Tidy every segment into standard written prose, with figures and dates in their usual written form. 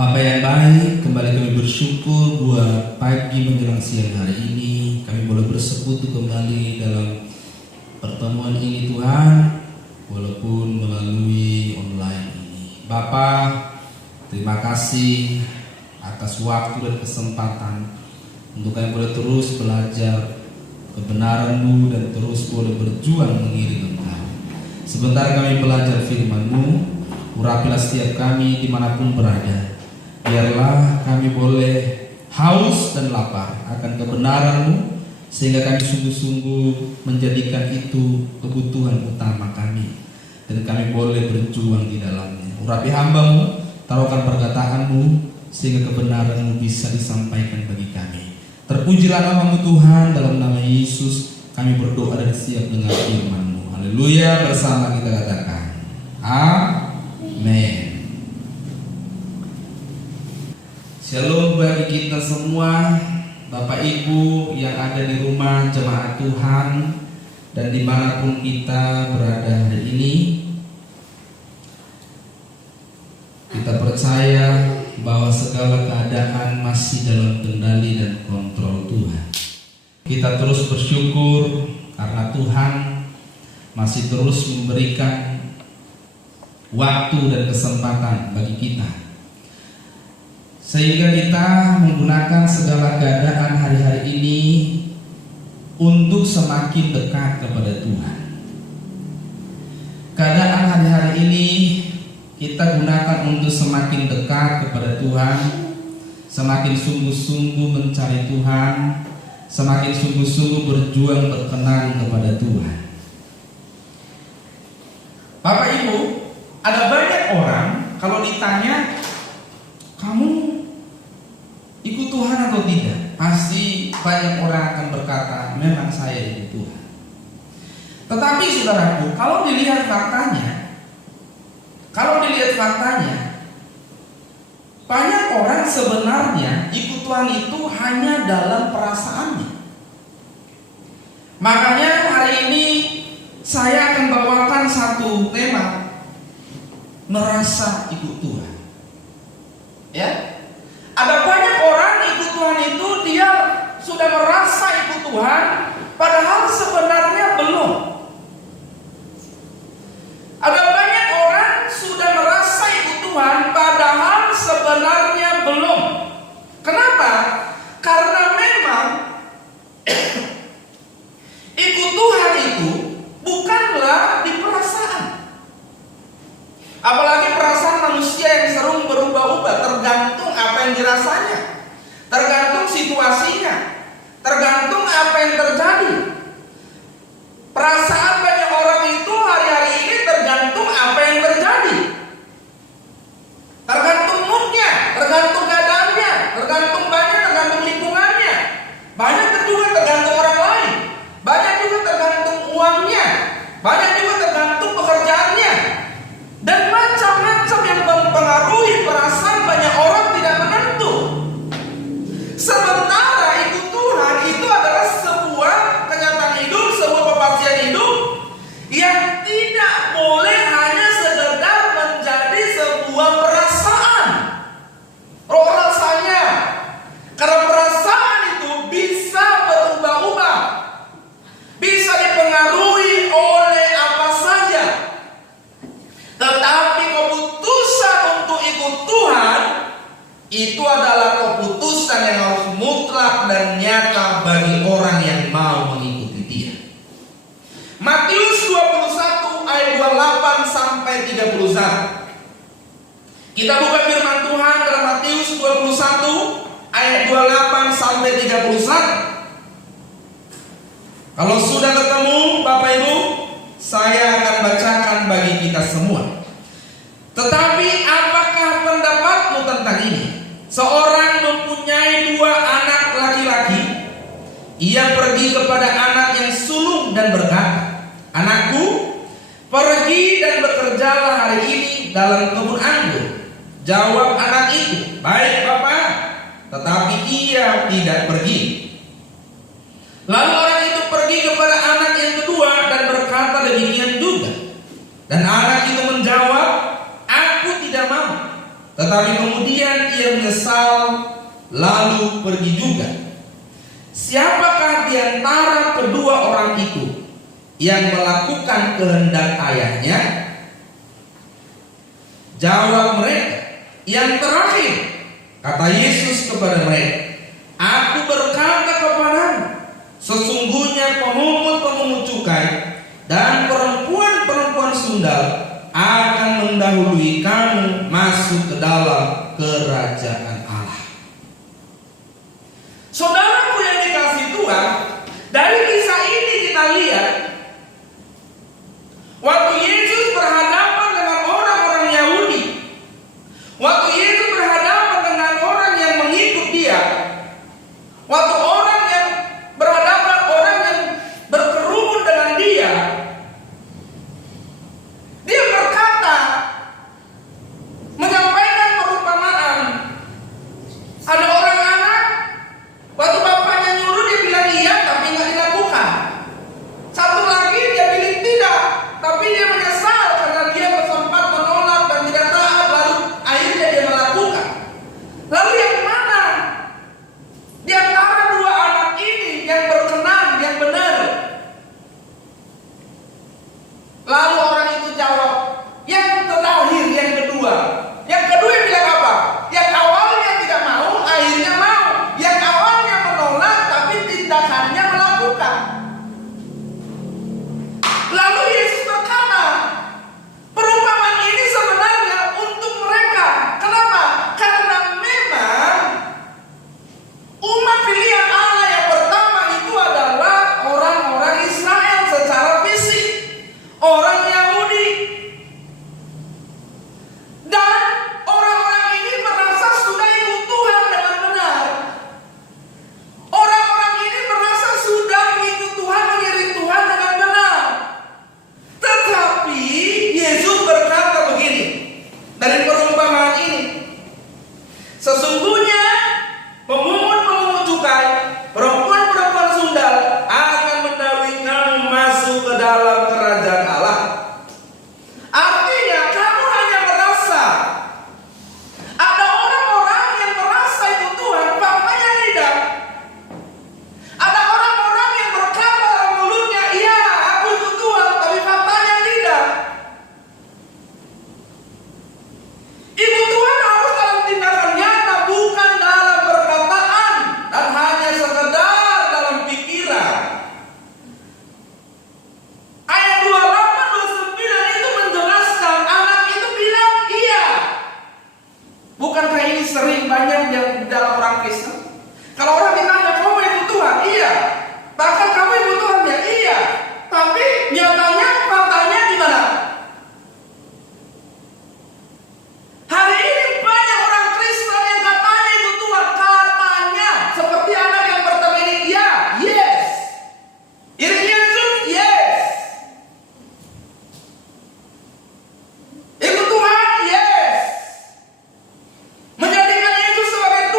Bapak yang baik, kembali kami bersyukur buat pagi menjelang siang hari ini kami boleh bersekutu kembali dalam pertemuan ini Tuhan, walaupun melalui online ini. Bapak, terima kasih atas waktu dan kesempatan untuk kami boleh terus belajar kebenaran-Mu dan terus boleh berjuang mengiring Engkau. Sebentar kami belajar firman-Mu, urapilah setiap kami dimanapun berada. Biarlah kami boleh haus dan lapar akan kebenaran-Mu, sehingga kami sungguh-sungguh menjadikan itu kebutuhan utama kami, dan kami boleh berjuang di dalamnya. Urapi hamba-Mu, taruhkan perkataan-Mu, sehingga kebenaran-Mu bisa disampaikan bagi kami. Terpujilah nama-Mu Tuhan, dalam nama Yesus kami berdoa dan siap dengar firman-Mu. Haleluya, bersama kita katakan amin. Shalom bagi kita semua, Bapak Ibu yang ada di rumah jemaat Tuhan dan dimanapun kita berada hari ini. Kita percaya bahwa segala keadaan masih dalam kendali dan kontrol Tuhan. Kita terus bersyukur karena Tuhan masih terus memberikan waktu dan kesempatan bagi kita, sehingga kita menggunakan segala keadaan hari-hari ini untuk semakin dekat kepada Tuhan. Keadaan hari-hari ini kita gunakan untuk semakin dekat kepada Tuhan, semakin sungguh-sungguh mencari Tuhan, semakin sungguh-sungguh berjuang berkenan kepada Tuhan. Bapak Ibu, ada banyak orang kalau ditanya, kamu ikut Tuhan atau tidak? Pasti banyak orang akan berkata, memang saya ikut Tuhan. Tetapi saudaraku, kalau dilihat faktanya, banyak orang sebenarnya ikut Tuhan itu hanya dalam perasaannya. Makanya hari ini saya akan bawakan satu tema, merasa ikut Tuhan. Ya, ada banyak orang ikut Tuhan itu dia sudah merasa ikut Tuhan, padahal sebenarnya belum. Ada banyak orang sudah merasa ikut Tuhan, padahal sebenarnya belum. Kenapa? Karena memang ikut Tuhan itu bukanlah di perasaan. Apalagi perasaan manusia yang sering berubah-ubah, tergantung apa yang dirasanya, tergantung situasinya, tergantung apa yang terjadi. Perasaan banyak orang itu hari-hari ini tergantung apa yang terjadi, tergantung moodnya, tergantung keadaannya, tergantung lingkungannya, banyak juga tergantung orang lain, banyak juga tergantung uangnya, banyak juga tergantung pekerjaannya, dan macam-macam yang mempengaruhi perasaan banyak orang tidak menentu. Sementara ikut Tuhan itu adalah sebuah kenyataan hidup, sebuah kepastian hidup yang tidak boleh hanya sekedar menjadi sebuah perasaan. Roh rasanya, karena perasaan itu bisa berubah-ubah, bisa dipengaruhi oleh apa saja. Tetapi keputusan untuk ikut Tuhan itu adalah keputusan yang harus mutlak dan nyata bagi orang yang mau mengikuti Dia. Matius 21 ayat 28 sampai 31. Kita buka firman Tuhan dalam Matius 21 ayat 28 sampai 31. Kalau sudah ketemu Bapak Ibu, saya akan bacakan bagi kita semua. Tetapi apakah pendapatmu tentang ini? Seorang mempunyai 2 anak laki-laki. Ia pergi kepada anak yang sulung dan berkata, "Anakku, pergi dan bekerjalah hari ini dalam kebun anggur." Jawab anak itu, "Baik, Bapak." Tetapi ia tidak pergi. Lalu orang itu pergi kepada anak yang kedua dan berkata demikian juga. Dan anak itu menjawab, "Aku tidak mau." Tetapi kemudian ia menyesal lalu pergi juga. Siapakah di antara kedua orang itu yang melakukan kehendak ayahnya? Jawab mereka, yang terakhir. Kata Yesus kepada mereka, Aku berkata kepadamu, sesungguhnya pemungut-pemungut cukai dan perempuan-perempuan sundal akan mendahului kamu masuk ke dalam kerajaan Allah. Saudaraku yang dikasihi Tuhan, dari kisah ini kita lihat waktu Yesus berhadapan dengan orang-orang Yahudi, waktu Yesus berhadapan dengan orang yang mengikut dia, waktu orang yang berhadapan orang yang berkerumun dengan dia, dia berkata, menyampaikan perumpamaan. Ada orang anak, waktu bapaknya nyuruh dia bilang iya, tapi nggak dilakukan. Satu lagi dia bilang tidak, tapi dia menyesal karena dia sempat menolak dan tidak taat, lalu akhirnya dia melakukan. Lalu yang mana di antara dua anak ini yang berkenan, yang benar? Lalu orang itu jawab, yang terakhir, yang kedua. Yang kedua bilang apa? Yang awalnya tidak mau, akhirnya mau. Yang awalnya menolak, tapi tindakannya melakukan. Lalu Yesus berkata, perumpamaan ini sebenarnya untuk mereka. Kenapa? Karena memang umat pilihan Allah yang pertama itu adalah orang-orang Israel secara fisik, orang Yahudi. Dan orang-orang ini merasa sudah ikut Tuhan dengan benar. Orang-orang ini merasa sudah mengikut Tuhan, mengiring Tuhan dengan benar. Tetapi Yesus berkata begini dari perumpamaan ini, sesungguhnya pemungut-pemungut cukai, perempuan-perempuan sundal akan mendahului kamu masuk ke dalam kerajaan Allah. Artinya kamu hanya merasa, ada orang-orang yang merasa itu Tuhan, faktanya tidak. Ada orang-orang yang berkata dalam mulutnya, iya aku ikut Tuhan, tapi faktanya tidak. Ikut Tuhan harus dalam tindakan nyata, bukan dalam perkataan dan hanya sekedar dalam pikiran. Ayat 28, 29 itu menjelaskan, anak itu bilang iya. Bukankah ini sering banyak di dalam orang Kristen? Kalau orang ditanya, kamu ikut Tuhan? Iya. Bahkan kamu ikut Tuhan? Ya iya. Tapi nyatanya, faktanya di mana? Hari ini banyak orang Kristen yang katanya ikut Tuhan. Katanya, seperti anak yang pertama ini, ya, yes. Iring Yesus, yes. Ikut Tuhan, yes. Menjadikan Yesus sebagai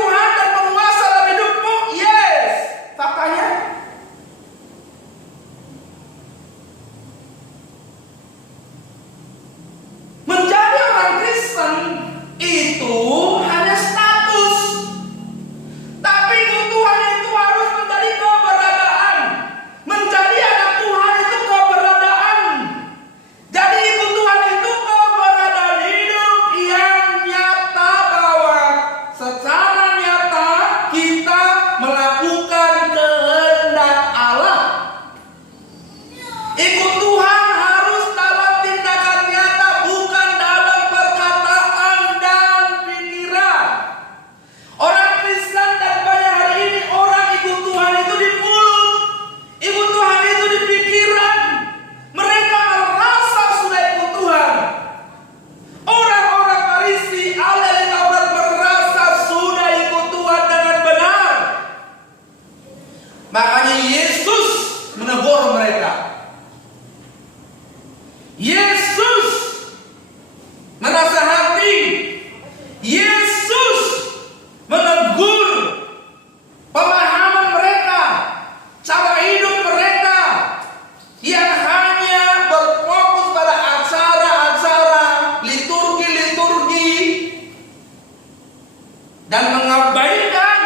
dan mengabaikan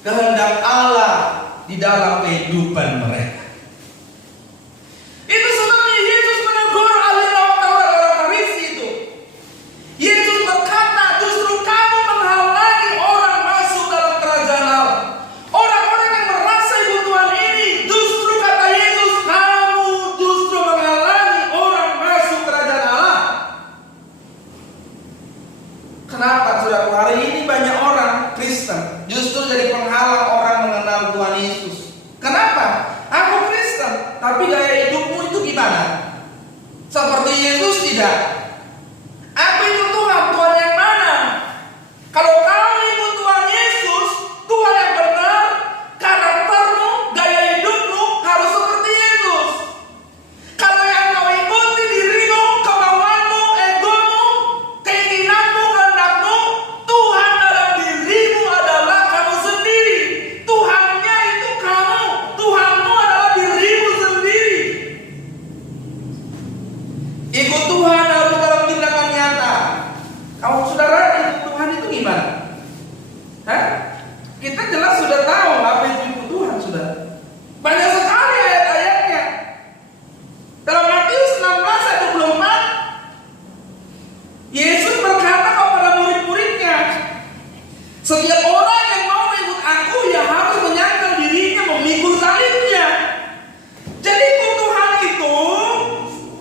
kehendak Allah di dalam kehidupan mereka. Itu sebabnya Yesus menegur ahli Taurat orang Farisi itu. Yesus berkata, justru kamu menghalangi orang masuk dalam kerajaan Allah. Orang-orang yang merasa kebutuhan ini, justru kata Yesus, kamu justru menghalangi orang masuk kerajaan Allah. Kenapa, saudara? Hari ini banyak orang Kristen justru jadi penghalang orang mengenal Tuhan Yesus. Kenapa? Aku Kristen, tapi gaya hidupmu itu gimana? Seperti Yesus tidak? Aku ikut Tuhan, Tuhan yang mana? Kalau kau ikut Tuhan Yesus, Tuhan yang benar, karaktermu, gaya hidupmu harus seperti Yesus. Kalau yang kau ikuti dirimu, kemauanmu, egomu, keinginanmu, kehendakmu, Tuhan dalam dirimu adalah kamu sendiri. Tuhannya itu kamu, Tuhanmu adalah dirimu sendiri. Ikut Tuhan harus dalam tindakan nyata. Kalau saudara ikut Tuhan itu gimana? Hah? Kita jelas sudah tahu apa itu ikut Tuhan, sudah. Banyak sekali ayat-ayatnya. Dalam Matius 16 ayat 24, Yesus berkata kepada murid-muridnya, setiap orang yang mau ikut aku ya harus menyangkal dirinya, memikul salibnya. Jadi ikut Tuhan itu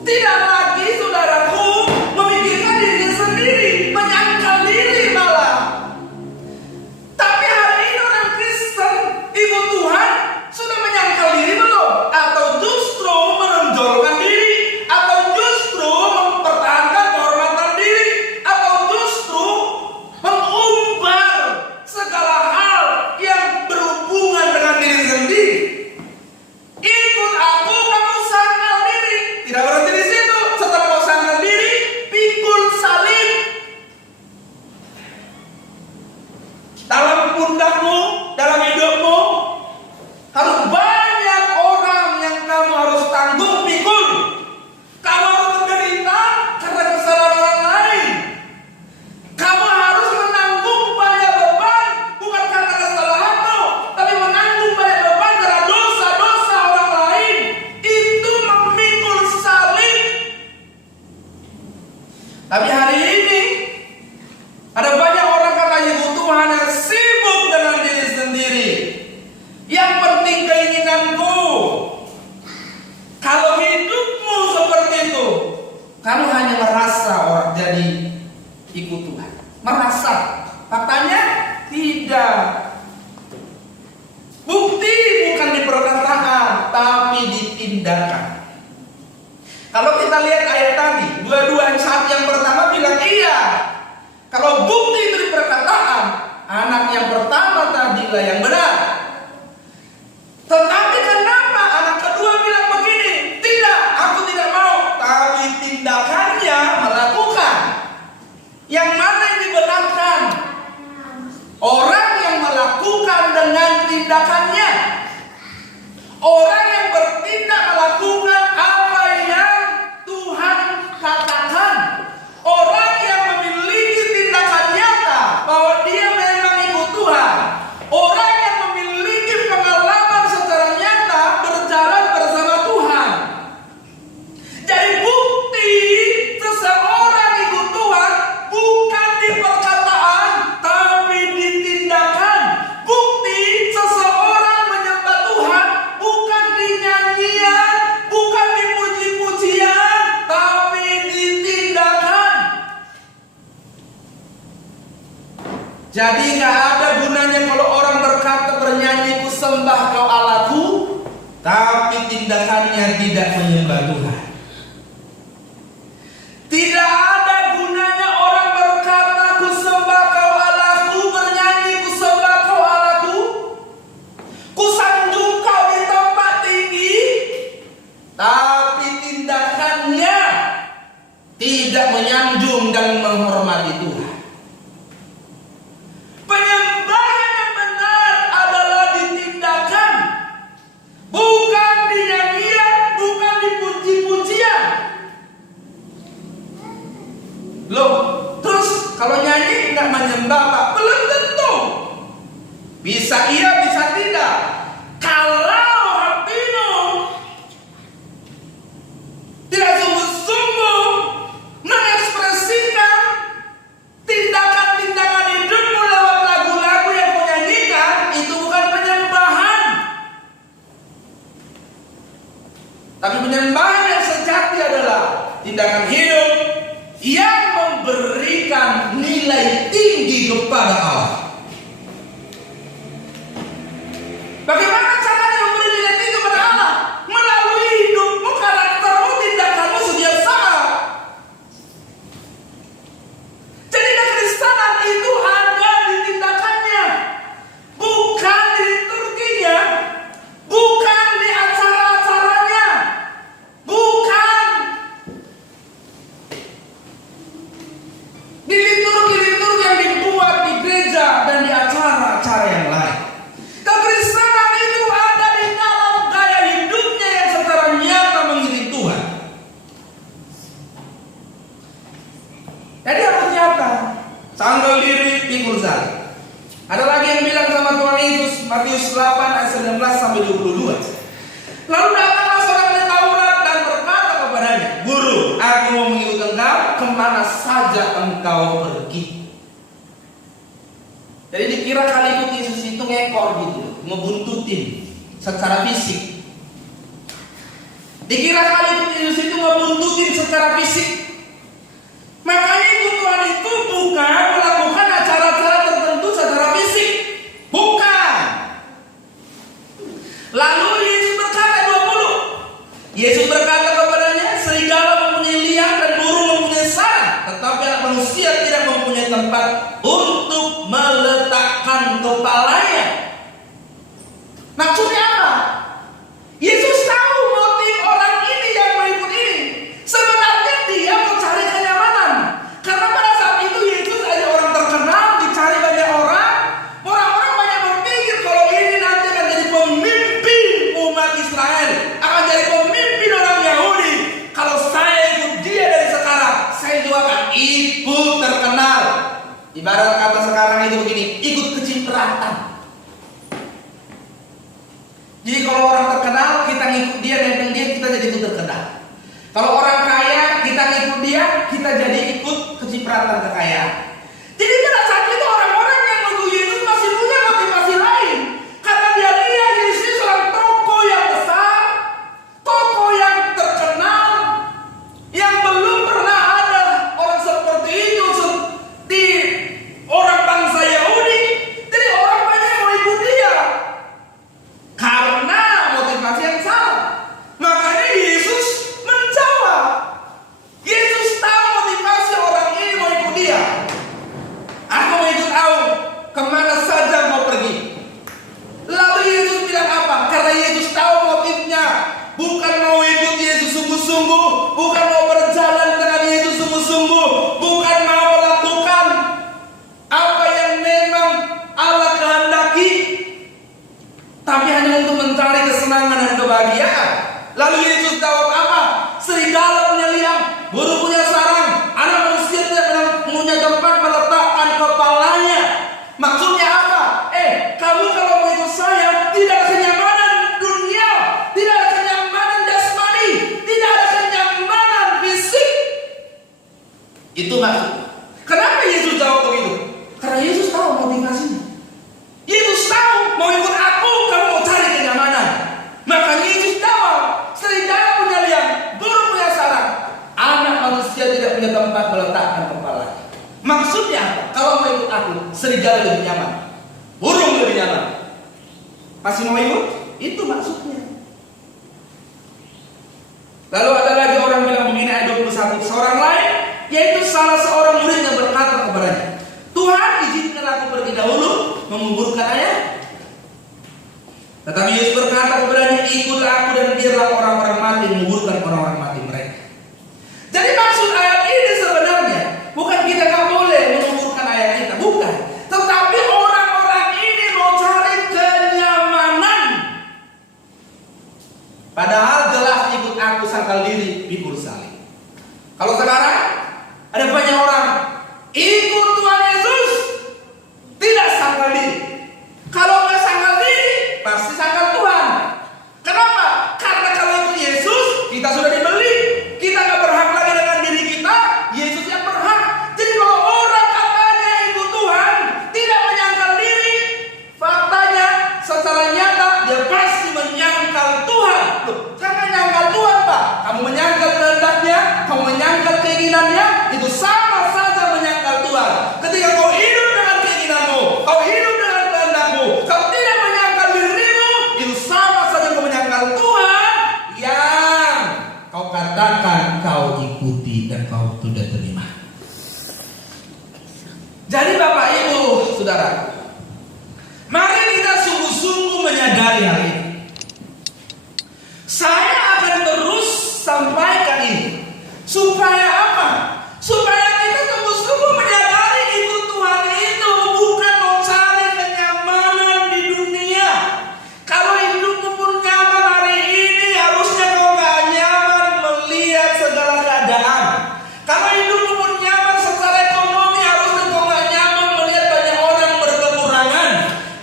tidak lagi, saudaraku, memikirkan dirinya sendiri, menyangkal diri malah. Tapi hari ini orang Kristen ikut Tuhan sudah menyangkal diri belum? Atau justru menonjolkan diri? Atau justru mempertahankan kehormatan diri? Atau justru mengumbar segala hal yang berhubungan dengan diri sendiri? Ikut aku, kamu sangkal diri. Tidak berhenti di situ. Setelah kau sangkal diri, pikul salib. Dalam pundakmu, dalam hidupmu, harus banyak orang yang kamu harus tanggung, pikul. Kamu harus menderita karena kesalahan orang lain. Kamu harus menanggung banyak beban, bukan karena kesalahanmu, tapi menanggung banyak beban karena dosa-dosa orang lain. Itu memikul salib. Tapi hari ini ada banyak orang katanya ikut Tuhan yang sibuk dengan diri sendiri. Yang penting keinginanku. Kalau hidupmu seperti itu, kamu hanya merasa orang jadi ikut Tuhan. Merasa. Faktanya tidak. Bukti bukan di perkataan, tapi di tindakan. Kalau kita lihat ayat tadi, dua-dua yang pertama bilang iya. Kalau bukti itu di perkataan, anak yang pertama tadilah yang benar. Tetapi kenapa anak kedua bilang begini? Tidak, aku tidak mau. Tapi tindakannya melakukan. Yang mana yang dibenarkan? Orang yang melakukan dengan tindakannya. Orang yang bertindak melakukan apa yang Tuhan katakan. Orang yang memiliki tindakan nyata bahwa dia memang ikut Tuhan. Orang yang memiliki pengalaman secara nyata berjalan bersama Tuhan. Jadi bukti seseorang ikut Tuhan bukan di perkataan, tapi di tindakan. Bukti seseorang menyembah Tuhan bukan di nyanyian, bukan di puji-pujian, tapi di tindakan. Jadi gak ada gunanya kalau orang berkata bernyanyi ku sembah kau Allahku, tapi tindakannya tidak menyembah Tuhan. Tidak ada gunanya orang berkata ku sembah kau Allahku, bernyanyi ku sembah kau Allahku, ku sanjung kau di tempat tinggi, tapi tindakannya tidak menyanjung dan menghormati Tuhan. Penyembahan yang benar adalah di tindakan, bukan di nyanyian, bukan di puji-pujian. Bisa iya, bisa tidak. Kalau hatimu tidak sungguh-sungguh mengekspresikan tindakan-tindakan hidupmu lewat lagu-lagu yang kau nyanyikan, itu bukan penyembahan. Tapi penyembahan yang sejati adalah tindakan hidup yang memberikan nilai tinggi kepada Allah. Bagaimana caranya memberi nilai tinggi kepada Allah? Melalui hidupmu, karaktermu, tindakanmu setiap saat. Jadi kekristenan itu ada di tindakannya, bukan di liturginya, bukan di acara-acaranya, bukan di liturgi-liturgi yang dibuat di gereja dan di acara-acara yang lain. Kekristenan itu ada di dalam gaya hidupnya yang secara nyata mengiring Tuhan. Jadi artinya apa? Sandal diri, pikul salib. Ada lagi yang bilang sama Tuhan Yesus, Matius 8 ayat 19 sampai 22. Lalu datanglah seorang ahli Taurat dan berkata kepadanya, Guru, aku mau mengikut engkau, kemana saja engkau pergi. Jadi dikira kali ikut Yesus itu ngekor gitu, ngebuntutin secara fisik. Dikira kali ikut Yesus itu ngebuntutin secara fisik. Makanya ikut Tuhan itu bukan melakukan acara-acara tertentu secara fisik, bukan. Lalu Yesus berkata 20. Yesus berkata kepadanya, serigala mempunyai liang dan burung mempunyai sarang, tetapi anak manusia tidak mempunyai tempat untuk meletakkan kepalanya. Maksudnya apa? Yesus tahu motif orang ini yang mengikut ini. Sebenarnya dia mau cari kenyamanan. Karena pada saat itu Yesus ada orang terkenal, dicari banyak orang. Orang-orang banyak berpikir kalau ini nanti akan jadi pemimpin umat Israel, akan jadi pemimpin orang Yahudi. Kalau saya ikut dia dari sekarang, saya juga akan ikut terkenal. Ibarat kata sekarang itu begini, ikut kecipratan. Jadi kalau orang terkenal, kita ngikut dia, nempel dia, kita jadi ikut terkenal. Kalau orang kaya, kita ngikut dia, kita jadi ikut kecipratan kekayaan. Jadi pada saat itu orang-orang yang nunggu Yesus masih punya motivasi lain. Karena dia lihat Yesus seorang tokoh yang besar, tokoh yang terkenal, yang belum pernah ada orang seperti itu di orang bangsa Yahudi. Jadi orang banyak mau ikut dia karena motivasi yang salah. Makanya Yesus menjawab. Yesus tahu motivasi orang ini mau ikut dia. Aku mau ikut kau, kemana saja mau pergi. Lalu Yesus bilang apa? Karena Yesus tahu motifnya. Bukan mau ikut Yesus sungguh-sungguh, bukan mau berjalan dengan Yesus sungguh-sungguh, bukan mau melakukan apa yang memang Allah kehendaki, tapi hanya untuk mencari kesenangan dan kebahagiaan. Lalu Yesus jawab apa? Serigala punya liang, burung punya sarang, anak manusia tidak punya tempat meletakkan kepalanya. Maksudnya apa? Kamu kalau mau ikut saya, tidak ada kenyamanan dunia, tidak ada kenyamanan jasmani, tidak ada kenyamanan fisik. Itu maksudnya. Kenapa Yesus jawab begitu? Karena Yesus tahu motivasinya. Yesus tahu mau ikut aku, kamu mau cari kenyamanan. Makanya Yesus jawab, serigala punya liang, burung punya sarang, anak manusia tidak punya tempat meletakkan kepalanya. Maksudnya apa? Kalau mau ikut aku, serigala lebih nyaman, burung lebih nyaman. Masih mau ikut? Itu maksudnya. Lalu ada lagi orang bilang begini, ayat 21. Seorang lain, yaitu salah seorang murid yang berkata kepadanya, Tuhan, izinkan aku pergi dahulu menguburkan ayah. Tetapi Yesus berkata kepadanya, ikutlah aku dan biarlah orang-orang mati menguburkan orang-orang mati mereka. Jadi maksud ayat ini sebenarnya bukan kita nggak boleh menguburkan ayah kita, bukan. Tetapi orang-orang ini mau cari kenyamanan. Padahal jelas ikut aku sangkal diri, pikul salib. Kalau sekarang ada banyak orang ikut Tuhan Yesus tidak sangkal diri. Kalau katakan kau ikuti dan kau sudah terima. Jadi Bapak Ibu Saudara, mari kita sungguh-sungguh menyadari hal ini. Saya akan terus sampaikan ini. Supaya apa? Supaya kita sungguh-sungguh menyadari ikut Tuhan itu bukan mencari kenyamanan di dunia. Kalau hidupmu pun nyaman hari ini, harusnya kau gak nyaman melihat segala keadaan. Kalau hidupmu pun nyaman secara ekonomi, harusnya kau gak nyaman melihat banyak orang berkekurangan.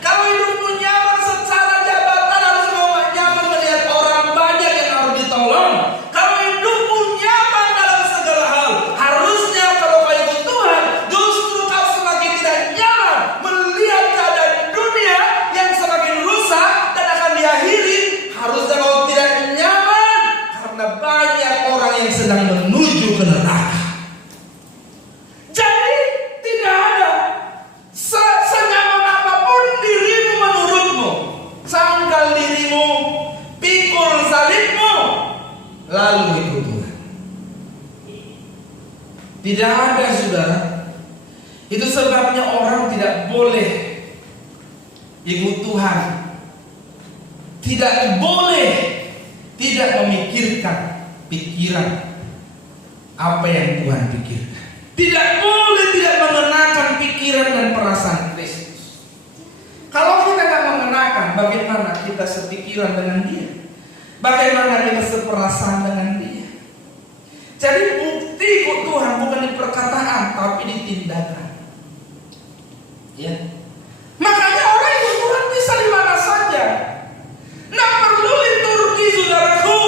Kalau hidupmu nyaman secara jabatan, harusnya kau gak nyaman melihat orang banyak yang harus ditolong. Kalau hidupmu nyaman dalam segala hal, harusnya kalau kau ikut Tuhan, justru kau semakin tidak nyaman melihat keadaan dunia yang semakin rusak dan akan diakhiri. Harusnya kau tidak nyaman karena banyak orang yang sedang menuju ke neraka. Jadi tidak ada senyaman apapun dirimu menurutmu, sangkal dirimu, pikul salibmu, lalu ikut Tuhan. Tidak ada, saudara. Itu sebabnya orang tidak boleh ikut Tuhan. Tidak boleh tidak memikirkan pikiran apa yang Tuhan pikirkan. Tidak boleh tidak mengenakan pikiran dan perasaan Kristus. Kalau kita tidak mengenakan, bagaimana kita sepikiran dengan Dia? Bagaimana kita seperasaan dengan Dia? Jadi bukti ikut Tuhan bukan di perkataan, tapi di tindakan. Ya. Makanya orang ikut Tuhan bisa di mana saja. Nah, perlu liturgi, saudaraku.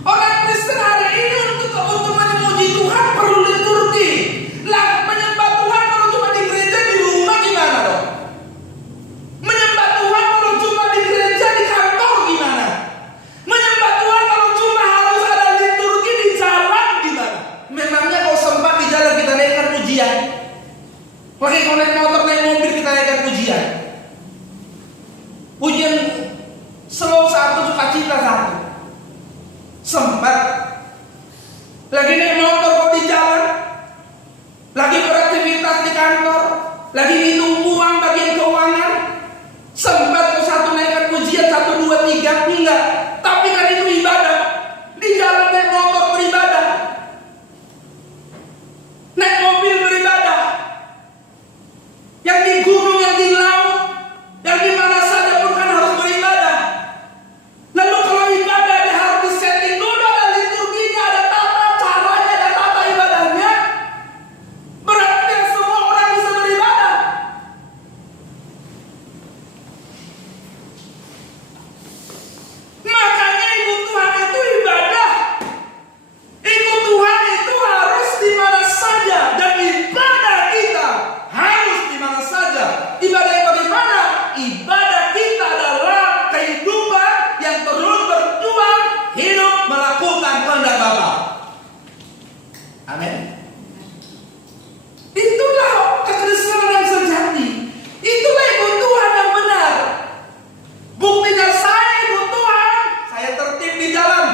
Orang Kristen hari ini untuk keuntungan memuji Tuhan perlu liturgi. Lah, menyembah Tuhan kalau cuma di gereja, di rumah gimana dong? Menyembah Tuhan kalau cuma di gereja, di kantor gimana? Menyembah Tuhan kalau cuma harus ada liturgi di jalan gimana? Memangnya kalau sempat di jalan kita naikkan pujian? Lagi kalau naik motor, naik mobil kita naikkan pujian. Pujian slow satu, sukacita satu. Sempat. Lagi naik motor kalau di jalan, lagi beraktivitas di kantor, lagi ngitung uang bagian keuangan, sempat kau satu naikkan pujian 1, 2, 3, enggak. Tapi kan itu ibadah. Di jalan naik motor beribadah, naik mobil beribadah, yang di gunung, yang di laut, yang di mana saja pun kan harus beribadah. Lalu kalau ibadah dia harus disetting dulu, ada liturginya, ada tata caranya, ada tata ibadahnya. Berarti semua orang bisa beribadah. Makanya ikut Tuhan itu ibadah. Ikut Tuhan itu harus di mana saja, dan ibadah kita harus di mana saja. Ibadah yang bagaimana? Ibadah kita adalah kehidupan yang terus berjuang hidup melakukan kehendak Bapa. Amin. Itulah kekristenan yang sejati. Itulah ikut Tuhan yang benar. Buktinya saya ikut Tuhan, saya tertib di jalan.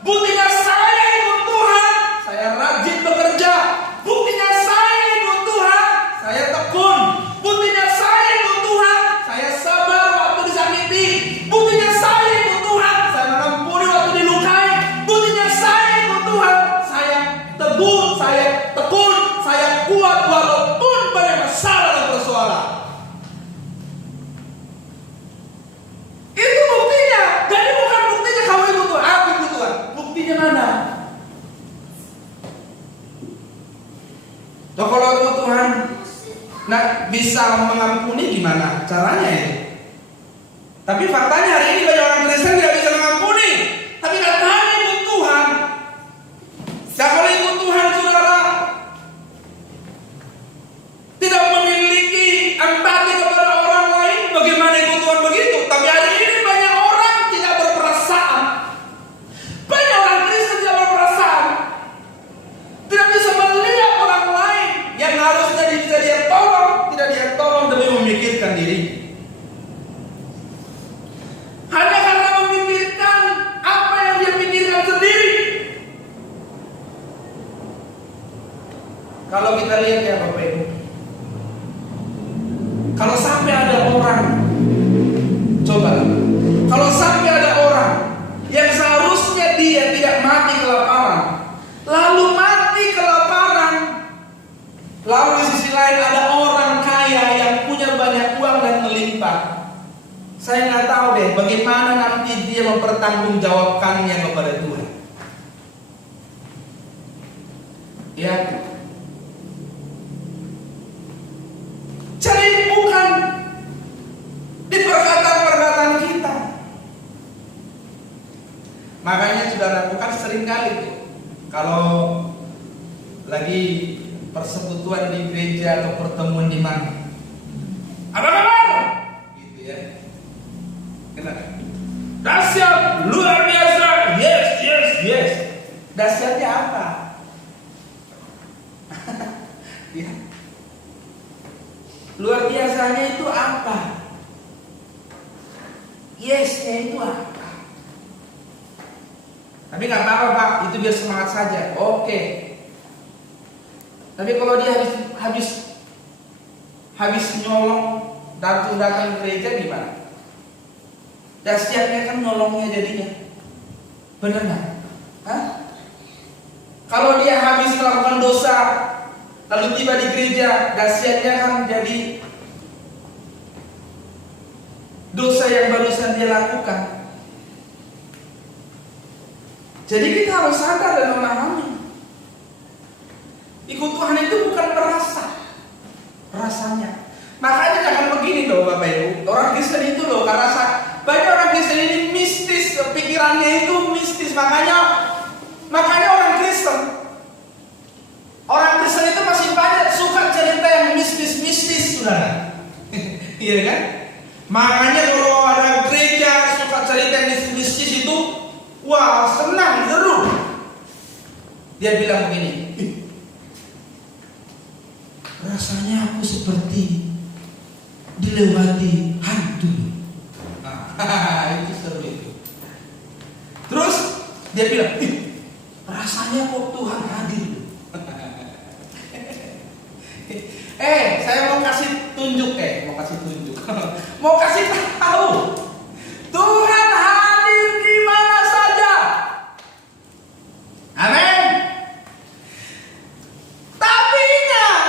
Buktinya saya ikut Tuhan, saya rajin bekerja. Buktinya saya ikut Tuhan, saya tekun. Buktinya saya ikut Tuhan, saya sabar waktu disakiti. Buktinya saya ikut Tuhan, saya mengampuni waktu dilukai. Buktinya saya ikut Tuhan, saya teguh, saya tekun, saya kuat walaupun banyak masalah dan persoalan. Itu buktinya. Jadi bukan buktinya kamu ikut Tuhan, aku ikut Tuhan. Buktinya mana? Nah, kalau ikut Tuhan bisa mengampuni gimana caranya itu? Tapi faktanya hari ini banyak orang Kristen tidak bisa mengampuni. Tapi katanya ikut Tuhan. Nah, kalau ikut Tuhan, saudara, tidak memiliki empati kepada orang lain, bagaimana ikut Tuhan begitu? Tapi hari ini banyak orang tidak berperasaan. Banyak orang Kristen tidak berperasaan. Tidak bisa melihat orang lain yang harusnya bisa dia tolong, tidak dia tolong demi memikirkan diri. Hanya sampai ada orang, coba, kalau sampai ada orang yang seharusnya dia tidak mati kelaparan, lalu mati kelaparan, lalu di sisi lain ada orang kaya yang punya banyak uang dan melimpah, saya nggak tahu deh bagaimana nanti dia mempertanggungjawabkannya kepada Tuhan. Ya, jadi bukan di perkataan-perkataan kita. Makanya saudara, bukan sering kali tuh kalau lagi persekutuan di gereja atau pertemuan di mana, gitu ya. Kenapa? Dahsyat, luar biasa, yes, yes, yes. Dahsyatnya apa? Ya. Luar biasanya itu apa? Yesnya itu apa? Tapi nggak apa-apa Pak, itu biar semangat saja. Oke. Tapi kalau dia habis nyolong datang gereja gimana? Dahsyatnya kan nyolongnya jadinya. Benar nggak? Hah? Kalau dia habis melakukan dosa lalu tiba di gereja, dahsyatnya kan jadi dosa yang barusan dia lakukan. Jadi kita harus sadar dan memahami, ikut Tuhan itu bukan rasanya. Makanya jangan begini loh Bapak Ibu, orang Kristen itu loh, karena banyak orang Kristen ini mistis, pikirannya itu mistis. Makanya orang Kristen itu masih banyak suka cerita yang mistis, saudara. Iya kan? Makanya kalau ada gereja suka cerita yang mistis itu, wah senang, seru. Dia bilang begini, rasanya aku seperti dilewati hantu. Itu seru itu. Terus dia bilang, rasanya kok Tuhan hadir. Saya mau kasih tunjuk, mau kasih tahu, Tuhan hadir di mana saja. Amin. Tapi ingat,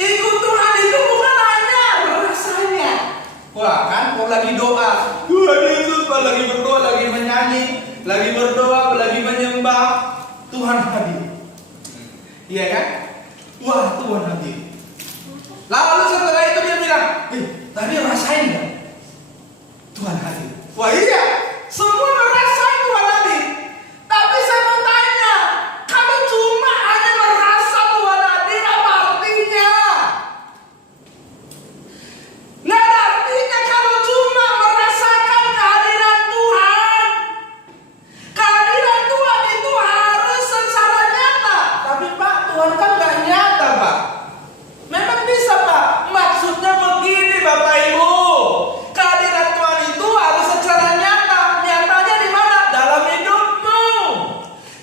ikut Tuhan itu bukan hanya rasanya. Wah kan, kalau lagi doa, Tuhan Yesus, lagi berdoa, lagi menyanyi, lagi berdoa, lagi menyembah, Tuhan hadir. Iya kan? Wah, Tuhan hadir. Lalu setelah itu dia bilang, tadi rasain nggak? Tuhan hadir. Wah iya, semua merasain Tuhan hadir. Tapi saya mau tanya, kalau cuma hanya merasa Tuhan hadir, apa artinya? Nggak ada artinya kalau cuma merasakan kehadiran Tuhan. Kehadiran Tuhan itu harus secara nyata. Tapi Pak, Tuhan kan nggak nyata Pak. Memang bisa Pak. Maksudnya begini Bapak Ibu, kehadiran Tuhan itu harus secara nyata. Nyatanya di mana? Dalam hidupmu.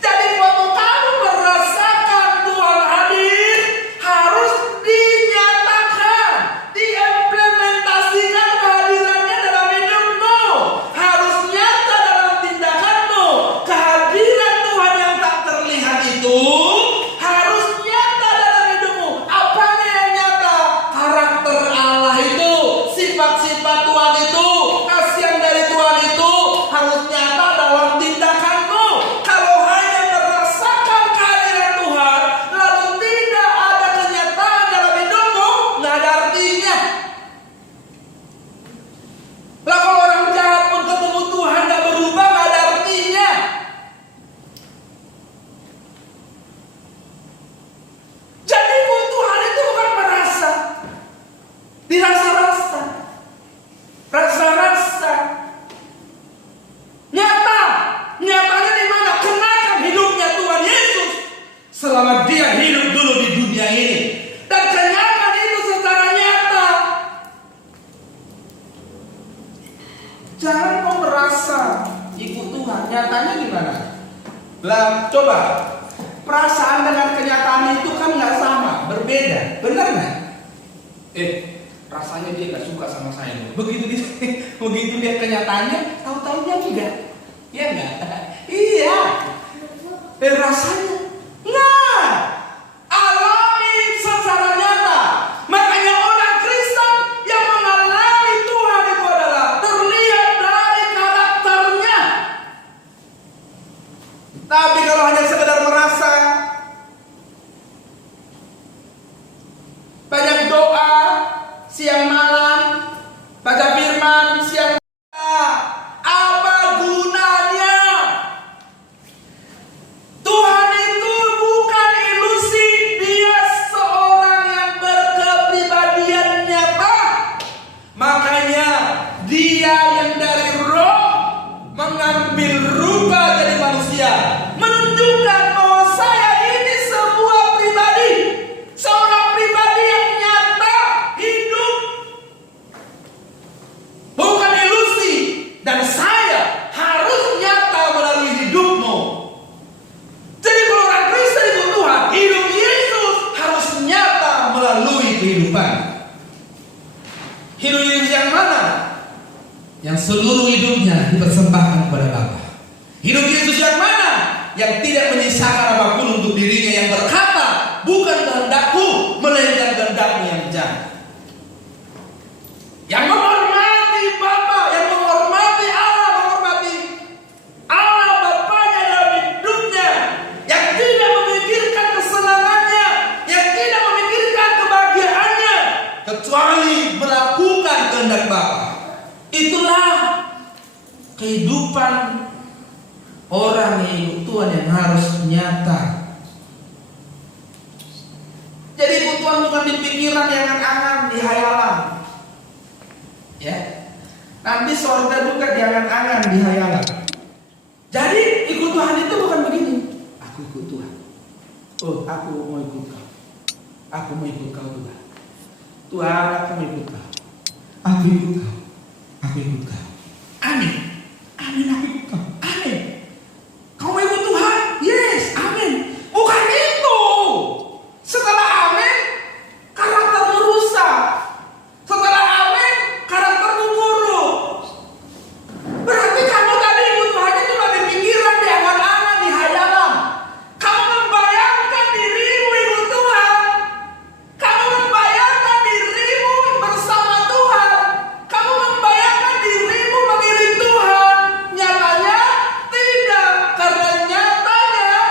Jadi waktu kamu merasakan Tuhan hadir, harus dinyatakan, diimplementasikan kehadirannya dalam hidupmu. Harus nyata dalam tindakanmu. Kehadiran Tuhan yang tak terlihat itu harus nyata dalam hidupmu. Apanya yang nyata? Karakter Allah itu, sifat-sifat Tuhan itu, kasihan dari Tuhan itu harus nyata dalam tindakanmu. Kalau hanya merasakan kehadiran Tuhan lalu tidak ada kenyataan dalam hidupmu, nggak ada artinya. Lah kalau orang jahat pun ketemu Tuhan nggak berubah, nggak ada artinya. Jadi Tuhan itu bukan merasa, dirasa-rasa, rasa-rasa, nyata. Nyatanya di mana? Kenakan hidupnya Tuhan Yesus selama dia hidup dulu di dunia ini, dan kenakan itu secara nyata. Jangan kau merasa ikut Tuhan, nyatanya gimana? Lah coba, perasaan dengan kenyataan itu kan nggak sama, berbeda, benar nggak? rasanya dia nggak suka sama saya. Begitu dia kenyataannya, tahu-tahunya enggak. Iya enggak? Iya. Rasanya nggak alami secara nyata. Makanya orang Kristen yang mengalami Tuhan itu adalah terlihat dari karakternya. Tapi kalau hanya sekedar merasa, banyak doa siang malam, baca firman siang malam, apa gunanya? Tuhan itu bukan ilusi, dia seorang yang berkepribadian nyata. Makanya dia yang dari roh mengambil rupa dari manusia, menunjukkan bahwa saya ini sebuah pribadi, seorang pribadi yang nyata, hidup, bukan ilusi. Dan saya harus nyata melalui hidupmu. Jadi kalau orang Kristen itu Tuhan, hidup Yesus harus nyata melalui kehidupan. Hidup Yesus yang mana? Yang seluruh hidupnya dipersembahkan kepada Bapa. Hidup Yesus yang mana? Yang tidak menyisakan apapun untuk dirinya, yang berkata, bukan kehendakku, melainkan kehendak-Mu yang jalan. Yang menghormati Bapa, yang menghormati Allah Bapanya dalam hidupnya, yang tidak memikirkan kesenangannya, yang tidak memikirkan kebahagiaannya, kecuali melakukan kehendak Bapa. Itulah kehidupan orang yang ikut Tuhan yang harus nyata. Jadi ikut Tuhan bukan di pikiran, di angan-angan, di hayalan. Ya, nanti sorga juga di angan-angan, di hayalan. Jadi ikut Tuhan itu bukan begini. Aku ikut Tuhan. Oh, aku mau ikut Kau. Aku mau ikut Kau Tuhan. Tuhan, aku mau ikut Kau. Aku ikut Kau. Aku ikut Kau. Amin. Amin, aku ikut Kau. Amin. Kau mau ikut Tuhan? Yes, amin. Bukan itu. Setelah amin, karaktermu rusak. Setelah amin, karaktermu buruk. Berarti kamu tadi ikut Tuhan itu cuma di pikiran, di angan-angan, di hayalan. Kamu membayangkan dirimu ikut Tuhan. Kamu membayangkan dirimu bersama Tuhan. Kamu membayangkan dirimu mengiring Tuhan. Nyatanya tidak, karena nyatanya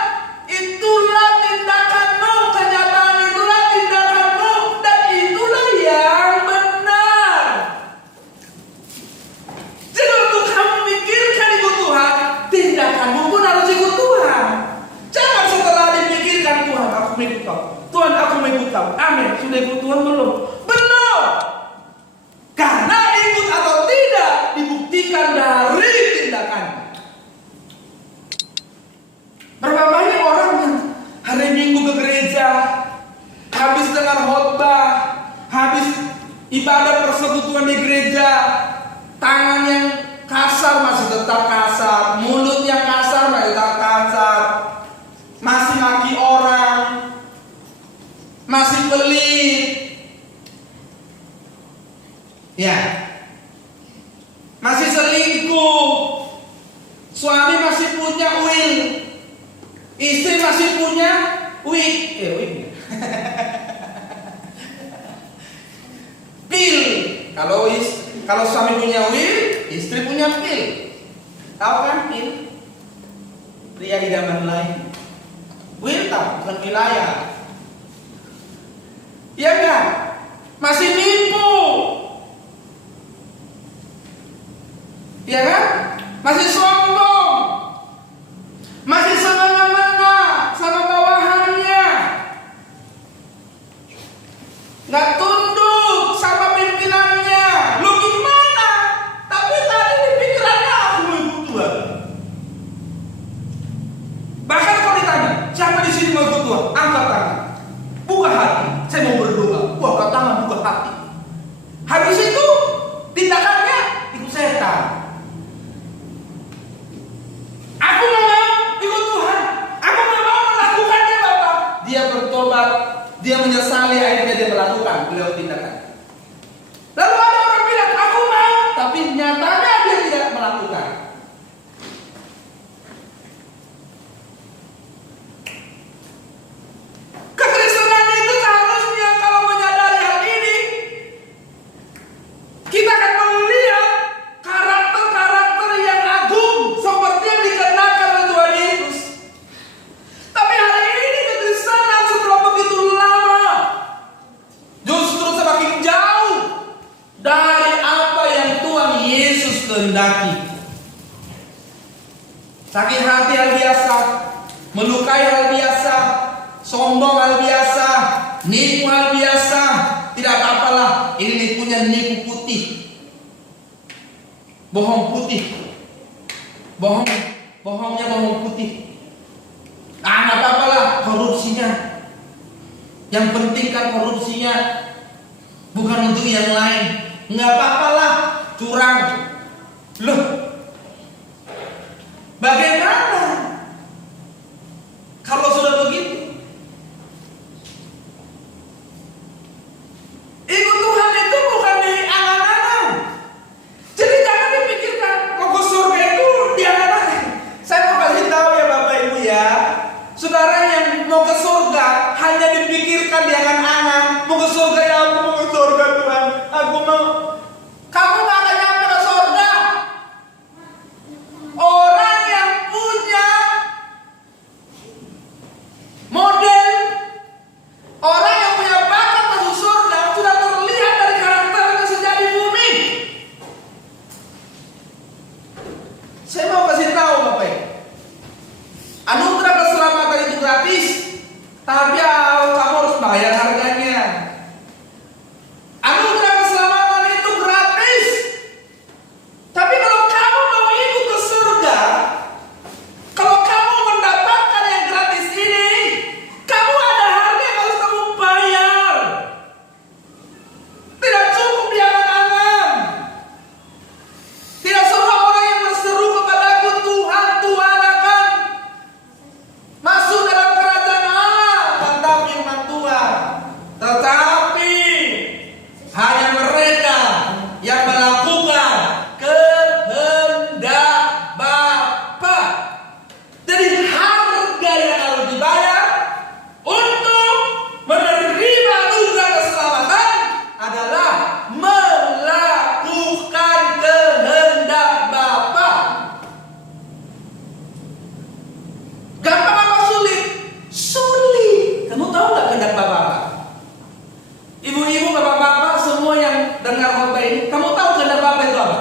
itulah tindakanmu, kenyataan itulah tindakanmu, dan itulah yang benar. Jadi untuk kamu memikirkan ikut Tuhan, tindakanmu pun harus ikut Tuhan. Jangan setelah dipikirkan, Tuhan aku mau ikut Kau, Tuhan aku mau ikut Kau. Amin. Sudah ikut Tuhan belum? Belum. Karena ikut atau tidak dibuktikan dari tindakan. Berapa banyak orang yang hari Minggu ke gereja, habis dengar khotbah, habis ibadah persekutuan di gereja, tangan yang kasar masih tetap kasar, mulut yang kasar masih tetap kasar, masih maki orang, masih pelit, ya, masih selingkuh, suami masih punya will, istri masih punya wig, pil. Kalau suami punya will, istri punya pil. Tahu kan pil? Pria idaman lain. Will tahu, bukan wilayah. Iya kan? Masih nipu. Iya kan? Masih sombong. Masih semena-mena sama bawahannya. Nggak tunduk sama pimpinannya. Lu gimana? Tapi tadi di pikirannya aku mau ikut Tuhan. Bahkan kalau ditanya, siapa di sini mau ikut Tuhan? Angkat tangan. Buka hati. Saya mau berdoa. Buka tangan, buka hati. kehendaki. Sakit hati hal biasa, melukai hal biasa, sombong hal biasa, nipu hal biasa. Tidak apa-apalah, ini nipunya nipu putih, bohong putih, bohongnya bohong putih. Nggak apa-apalah korupsinya. Yang penting kan korupsinya bukan untuk yang lain. Nggak apa-apalah curang. Loh, bagaimana kalau sudah begitu? Ikut Tuhan itu bukan di angan-angan. Jadi jangan dipikirkan mau ke surga itu di angan-angan. Saya mau kasih tahu ya Bapak Ibu ya, saudara yang mau ke surga hanya dipikirkan di angan-angan. Mau ke surga ya, aku mau ke surga Tuhan, aku mau. Kamu nggak akan nyampe ke surga. Orang yang punya model, orang yang punya bakat masuk surga sudah terlihat dari karakternya sejak di bumi. Saya mau kasih tahu Bapak Ibu, anugerah keselamatan itu gratis, tapi kamu harus bayar harganya. Anugerah keselamatan itu gratis, tapi kalau kamu mau ikut ke surga, kalau kamu mendapatkan yang gratis ini, kamu ada harga yang harus kamu bayar. Tidak cukup di angan-angan. Tidak semua orang yang berseru kepadaku, Tuhan, Tuhan akan masuk dalam kerajaan Allah. Mantap firman Tuhan. Tetapi hanya mereka yang melakukan kehendak Bapa. Jadi harga yang harus dibayar untuk menerima anugerah keselamatan adalah melakukan kehendak Bapa. Gampang apa sulit? Sulit. Kamu tahu nggak kehendak Bapa apa? Ibu-ibu, bapak-bapak, semua yang dengar khotbah ini, kamu tahu kehendak Bapa itu apa?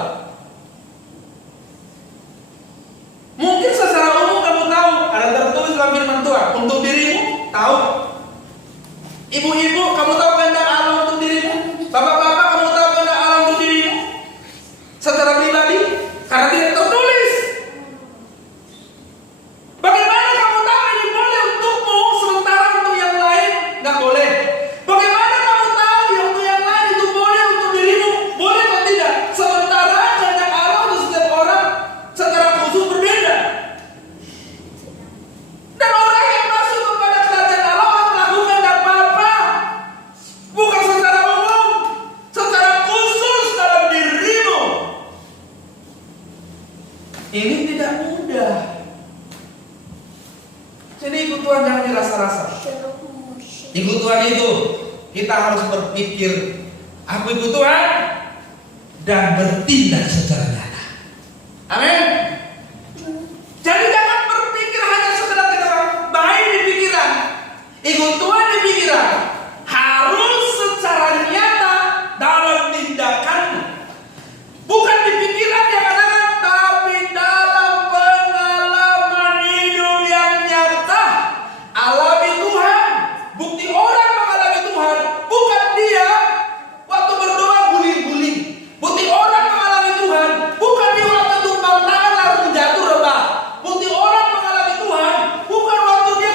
Mungkin secara umum kamu tahu, ada tertulis dalam firman Tuhan. Untuk dirimu, tahu. Ibu-ibu, kamu tahu kehendak Allah untuk dirimu? Bapak-bapak, kamu tahu kehendak Allah untuk dirimu? Secara pribadi, karena tidak tertulis. Bagaimana kamu tahu ini boleh untukmu, sementara untuk yang lain nggak boleh? Bagaimana kamu tahu yang untuk yang lain itu boleh untuk dirimu? Boleh atau tidak? Sementara kehendak Allah untuk setiap orang secara khusus berbeda. Dan orang yang masuk kepada kerajaan Allah melakukan kehendak Bapa, bukan secara umum, secara khusus dalam dirimu. Ini tidak mudah. Jadi ikut Tuhan jangan dirasa-rasa. Ikut Tuhan itu kita harus berpikir, aku ikut Tuhan dan bertindak secara nyata. Amin. Jadi jangan berpikir hanya sekedar baik di pikiran. Ikut Tuhan di pikiran, harus secara nyata dalam tindakan. Bukan di pikiran yang kadang-kadang, tapi dalam pengalaman hidup yang nyata. Alami Tuhan. Bukti orang mengalami Tuhan bukan dia waktu berdoa guling-guling. Bukti orang mengalami Tuhan bukan dia waktu tumpang tangan lalu jatuh rebah. Bukti orang mengalami Tuhan bukan waktu dia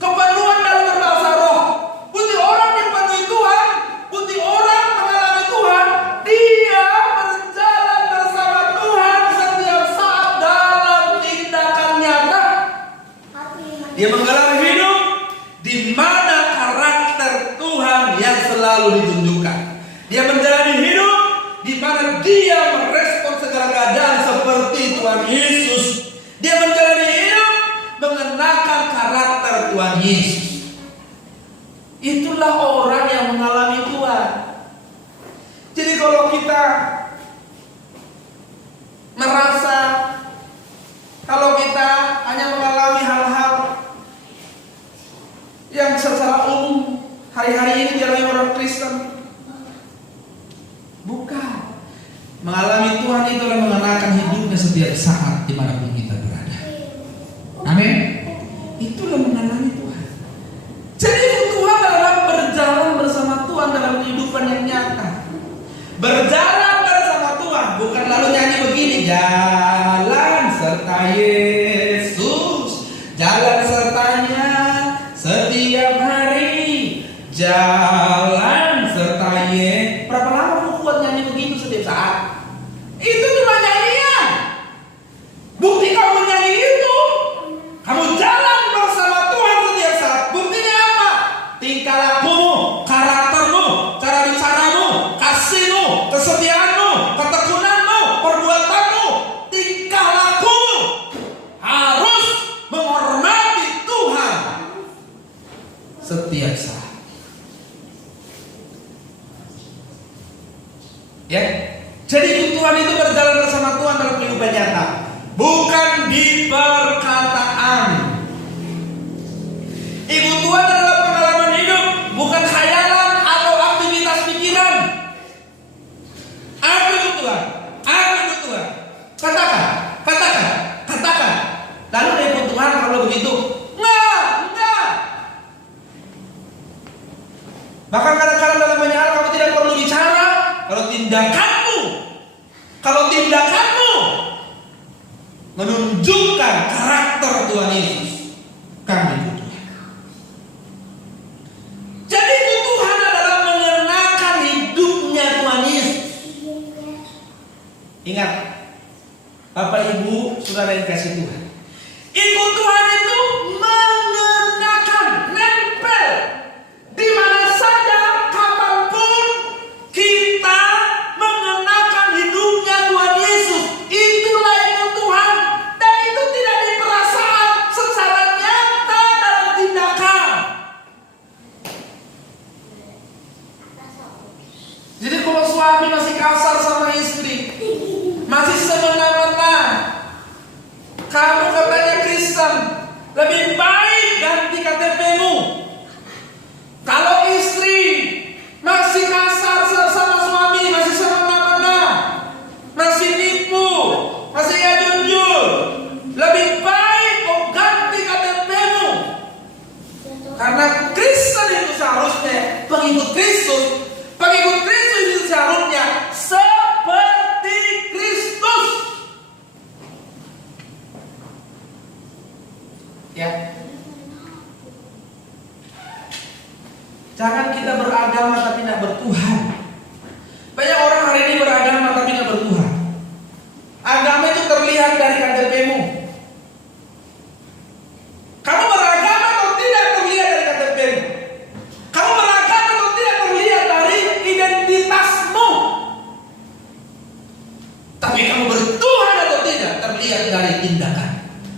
kepenuhan dalam berbahasa roh. Bukti orang dipenuhi Tuhan, bukti orang mengalami Tuhan, dia berjalan bersama Tuhan setiap saat dalam tindakan nyata. Dia mengalami hidup di mana karakter Tuhan yang selalu ditunjukkan. Dia menjalani hidup di mana dia merespon segala keadaan seperti Tuhan Yesus. Dia menjalani hidup mengenakan karakter Tuhan Yesus. Itulah orang yang mengalami Tuhan. Jadi kalau kita merasa kalau kita hanya mengalami hal-hal yang secara umum hari-hari ini dialami orang Kristen, bukan. Mengalami Tuhan itu adalah mengenakan hidupnya setiap saat dimanapun kita berada. Amin. Itulah mengenali Tuhan. Jadi ikut Tuhan adalah berjalan bersama Tuhan dalam kehidupan yang nyata. Berjalan bersama Tuhan, bukan lalu nyanyi begini, jalan serta Yesus, jalan sertanya setiap hari, jalan serta Yesus. Berapa lama kamu kuat nyanyi begitu setiap saat? Itu cuma nyanyian. Bukti kamu nyanyi itu, kamu jalan bersama Tuhan setiap saat. Buktinya apa? Tingkah lakumu, karaktermu, cara bicaramu, kasihmu, kesetiaanmu, ketekunanmu, perbuatanmu, tingkah lakumu harus menghormati Tuhan setiap saat. Ya, jadi Tuhan itu berjalan bersama Tuhan dalam kehidupan nyata, bukan di perkataan. Ikut Tuhan adalah pengalaman hidup, bukan khayalan atau aktivitas pikiran. Aku ikut Tuhan, aku ikut Tuhan. Katakan. Lalu dia ikut Tuhan kalau begitu, enggak. Bahkan kadang-kadang dalam banyak hal kamu tidak perlu bicara, kalau tindakanmu menunjukkan karakter Tuhan Yesus, kamu ikut Tuhan. Jadi ikut Tuhan adalah mengenakan hidupnya Tuhan Yesus. Ingat, Bapak Ibu, Saudara yang kasih Tuhan, ikut Tuhan itu mengenakan, nempel di mana saja, kapanpun kita mengenakan hidupnya Tuhan Yesus. Itulah ikut Tuhan, dan itu tidak di perasaan, secara nyata dalam tindakan. Jadi kalau suami masih kasar sama istri, masih semena-mena, kamu katanya Kristen, lebih baik ganti KTP-mu. Kalau istri masih kasar sama suami, masih semena-mena, masih nipu, masih jujur, lebih baik kau ganti KTP-mu. Karena Kristen itu seharusnya pengikut Kristus. Pengikut Kristus itu seharusnya seperti Kristus. Ya. Jangan kita beragama tapi tidak bertuhan. Banyak orang hari ini beragama tapi tidak bertuhan. Agama itu terlihat dari KTP-mu. Kamu beragama atau tidak terlihat dari KTP-mu. Kamu beragama atau tidak terlihat dari identitasmu. Tapi kamu bertuhan atau tidak terlihat dari tindakan,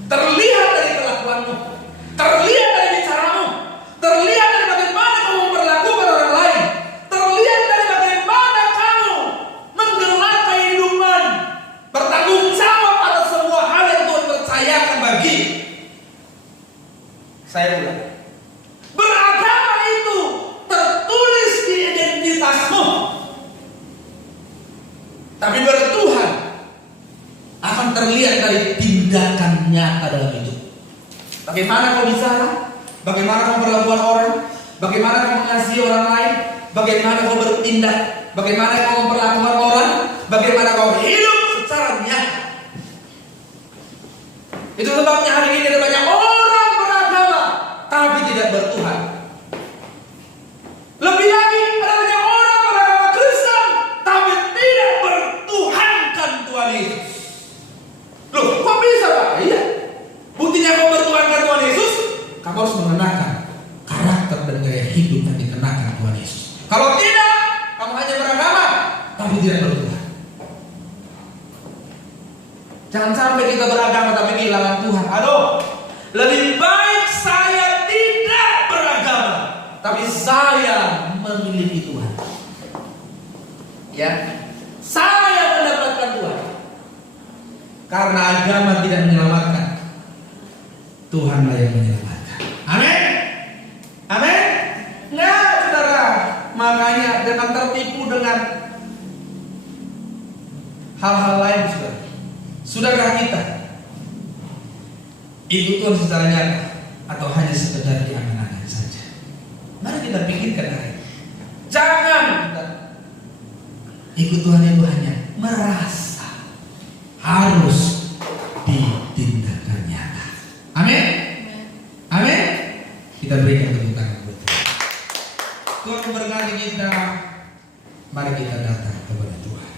terlihat dari kelakuanmu, terlihat dari bicaramu, terlihat dari bagaimana kamu memperlakukan orang lain, terlihat dari bagaimana kamu menggelar kehidupan, bertanggung jawab atas semua hal yang Tuhan percayakan bagi. Saya ulang, beragama itu tertulis di identitasmu, tapi bertuhan akan terlihat dari tindakan nyata dalam hidup. Bagaimana kau bicara, bagaimana kau perlakuan orang, bagaimana kau mengasihi orang lain, bagaimana kau bertindak, bagaimana kau memperlakukan orang, bagaimana kau hidup secara nyata. Itu sebabnya hari ini ada banyak orang beragama tapi tidak bertuhan. Lebih lagi ada banyak orang beragama Kristen tapi tidak bertuhankan Tuhan Yesus. Loh, kok bisa Pak? Iya. Buktinya kau bertuhankan Tuhan Yesus, kamu harus mengenakan karakter dan gaya hidup yang dikenakan Tuhan Yesus. Kalau tidak, kamu hanya beragama tapi tidak bertuhan. Jangan sampai kita beragama tapi kehilangan Tuhan. Aduh, lebih baik saya tidak beragama tapi saya memiliki Tuhan. Ya, saya mendapatkan Tuhan. Karena agama tidak menyelamatkan, Tuhanlah yang menyelamatkan. Amin. Amin. Nah, saudara, makanya jangan tertipu dengan hal-hal lain, saudara. Sudahkah kita ikut Tuhan secara nyata atau hanya sekedar diangan-angan saja? Mari kita pikirkan hari ini. Jangan kita ikut Tuhan itu hanya merasa, harus ditindakan nyata. Amin. Amin. Kita berikan tepuk tangan buat Tuhan. Tuhan memberkati kita. Mari kita datang kepada Tuhan.